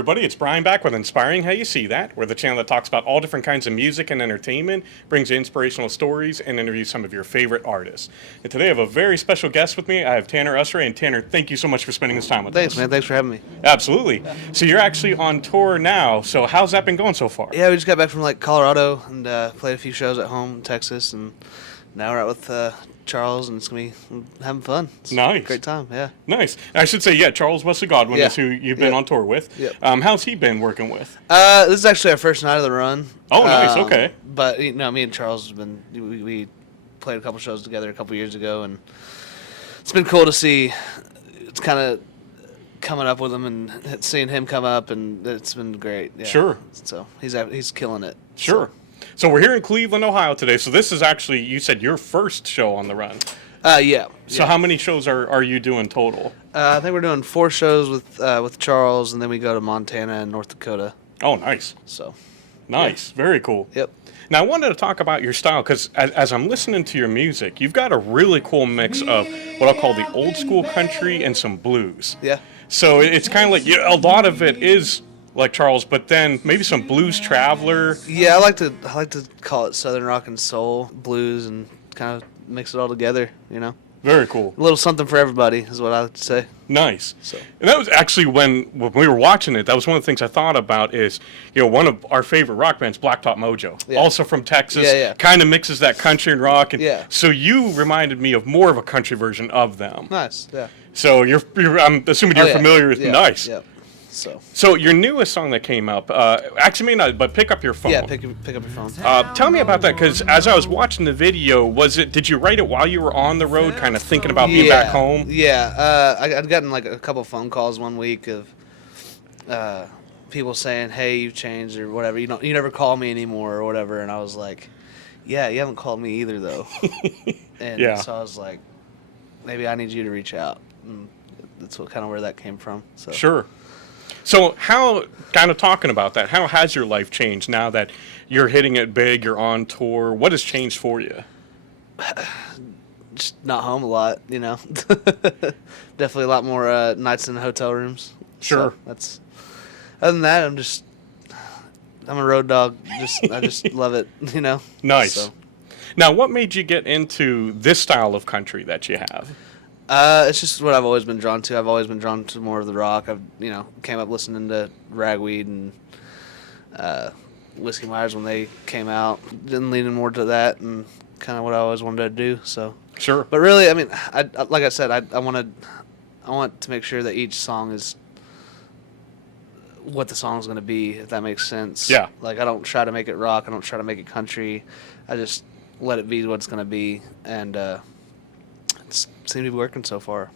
everybody, it's Brian back with Inspiring How You See That. We're the channel that talks about all different kinds of music and entertainment, brings you inspirational stories, and interviews some of your favorite artists. And today I have a very special guest with me. I have Tanner Usrey. And Tanner, thank you so much for spending this time with us. Thanks, man. Thanks for having me. Absolutely. So you're actually on tour now. So how's that been going so far? Yeah, we just got back from Colorado and played a few shows at home in Texas, and now we're out with Charles, and it's gonna be having fun. It's Nice. a great time. Yeah. Nice. I should say, Charles Wesley Godwin Yeah. is who you've been Yep. on tour with. Yep. How's he been working with? This is actually our first night of the run. Oh, nice. Okay. But me and Charles have been we played a couple shows together a couple years ago, and it's been cool to see. It's kind of coming up with him and seeing him come up, and it's been great. Yeah. Sure. So he's killing it. Sure. So we're here in Cleveland, Ohio today. So this is actually, you said, your first show on the run. Yeah. So how many shows are you doing total? I think we're doing 4 shows with Charles, and then we go to Montana and North Dakota. Oh, nice. So. Nice. Yeah. Very cool. Yep. Now, I wanted to talk about your style because as I'm listening to your music, you've got a really cool mix of what I'll call the old school country and some blues. Yeah. So it's kind of like a lot of it is like Charles, but then maybe some blues traveler. Yeah, I like to call it Southern rock and soul, blues, and kind of mix it all together. Very cool. A little something for everybody is what I like to say. Nice. So. And that was actually when we were watching it, that was one of the things I thought about is, one of our favorite rock bands, Blacktop Mojo, Yeah. also from Texas, Yeah. kind of mixes that country and rock. And Yeah. so you reminded me of more of a country version of them. Nice. Yeah. So I'm assuming you're Oh, yeah. familiar with Yeah. Nice. Yep. So your newest song that came up, actually may not, but pick up your phone. Yeah. Pick up your phone. Tell me about that, because as I was watching the video, did you write it while you were on the road, kind of thinking about being back home? Yeah. I'd gotten a couple phone calls one week of people saying, "Hey, you've changed," or whatever. You never call me anymore, or whatever. And I was like, "Yeah, you haven't called me either, though." And Yeah. so I was like, "Maybe I need you to reach out." And that's where that came from. So. Sure. So how, kind of talking about that, how has your life changed now that you're hitting it big, you're on tour? What has changed for you? Just not home a lot, Definitely a lot more nights in hotel rooms. Sure. So other than that, I'm a road dog. I just love it, Nice. So. Now, what made you get into this style of country that you have? It's just what I've always been drawn to. I've always been drawn to more of the rock. I've, came up listening to Ragweed and Whiskey Myers when they came out. Then leaning more to that and kind of what I always wanted to do. So. Sure. But really, like I said, I want to make sure that each song is what the song's going to be, if that makes sense. Yeah. Like, I don't try to make it rock. I don't try to make it country. I just let it be what it's going to be. And it's seemed to be working so far.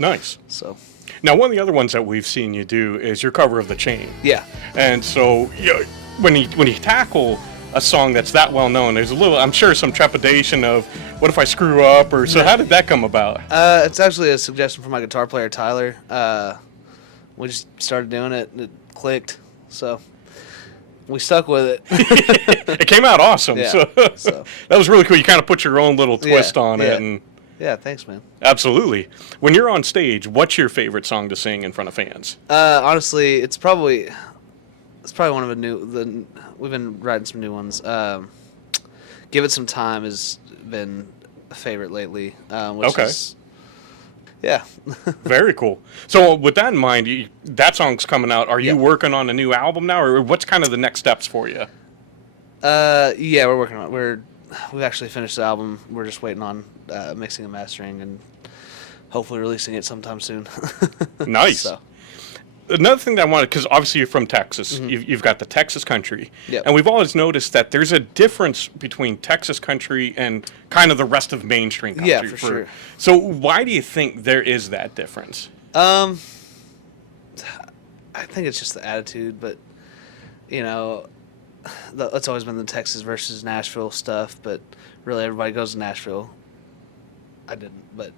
Nice. So. Now, one of the other ones that we've seen you do is your cover of The Chain. Yeah. And so, when you tackle a song that's that well known, there's I'm sure, some trepidation of what if I screw up, or so. How did that come about? It's actually a suggestion from my guitar player Tyler. We just started doing it, and it clicked, so we stuck with it. It came out awesome. Yeah, so that was really cool. You kind of put your own little twist on it, and yeah, thanks, man. Absolutely. When you're on stage, what's your favorite song to sing in front of fans? Honestly, it's probably one of we've been writing some new ones. Give It Some Time has been a favorite lately. Which is, yeah. Very cool. So with that in mind, that song's coming out. Are you Yeah. working on a new album now, or what's kind of the next steps for you? Yeah, we're working on it. We've actually finished the album. We're just waiting on mixing and mastering and hopefully releasing it sometime soon. Nice. So. Another thing that I wanted, because obviously you're from Texas, Mm-hmm. you've got the Texas country, Yep. and we've always noticed that there's a difference between Texas country and kind of the rest of mainstream country. Yeah, for sure. So why do you think there is that difference? I think it's just the attitude, but it's always been the Texas versus Nashville stuff. But really, everybody goes to Nashville. I didn't, but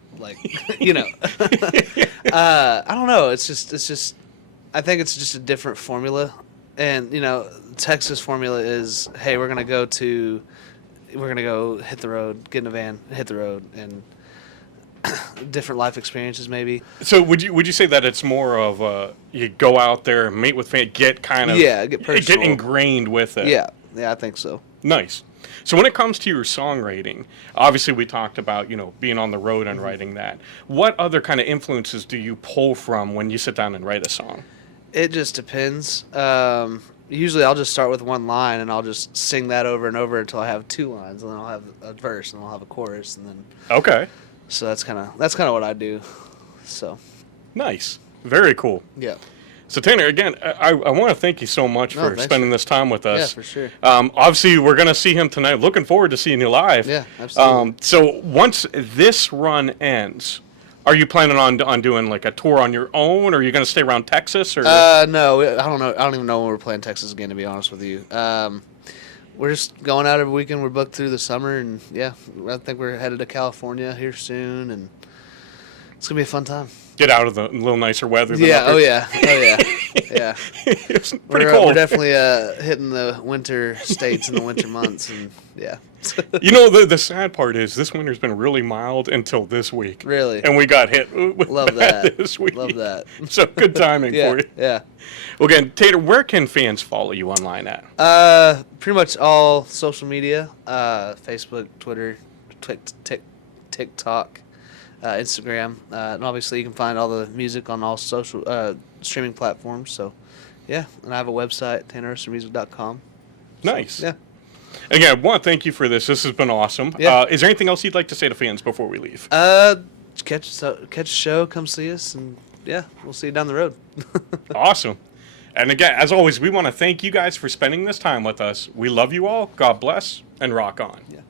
I don't know. It's just. I think it's just a different formula, and Texas formula is, hey, we're gonna go hit the road, get in a van, hit the road, and different life experiences, maybe. So would you say that it's more of you go out there, meet with fans, get kind of get personal, get ingrained with it? Yeah, I think so. Nice. So when it comes to your songwriting, obviously we talked about, being on the road and writing that. What other kind of influences do you pull from when you sit down and write a song? It just depends. Usually I'll just start with one line and I'll just sing that over and over until I have 2 lines, and then I'll have a verse and I'll have a chorus, and then. Okay. So that's kind of what I do. So. Nice. Very cool. Yeah. So Tanner, again, I want to thank you so much for spending this time with us. Yeah, for sure. Obviously, we're going to see him tonight. Looking forward to seeing you live. Yeah, absolutely. So once this run ends, are you planning on doing like a tour on your own, or are you going to stay around Texas? Or no, I don't know. I don't even know when we're playing Texas again, to be honest with you. We're just going out every weekend. We're booked through the summer, and yeah, I think we're headed to California here soon, and it's gonna be a fun time. Get out of the little nicer weather. Than yeah. Oh yeah. Yeah. It's pretty cold. We're definitely hitting the winter states in the winter months, and yeah. The sad part is this winter's been really mild until this week. Really? And we got hit with Love that this week. Love that. So good timing for you. Yeah. Well, again, Tater, where can fans follow you online at? Pretty much all social media: Facebook, Twitter, TikTok, Instagram, and obviously you can find all the music on all social streaming platforms. So, yeah, and I have a website, TannerUsreyMusic.com. Nice. So, yeah. Again, I want to thank you for this. This has been awesome. Yeah. Is there anything else you'd like to say to fans before we leave? Catch a show, come see us, and yeah, we'll see you down the road. Awesome. And again, as always, we want to thank you guys for spending this time with us. We love you all. God bless, and rock on. Yeah.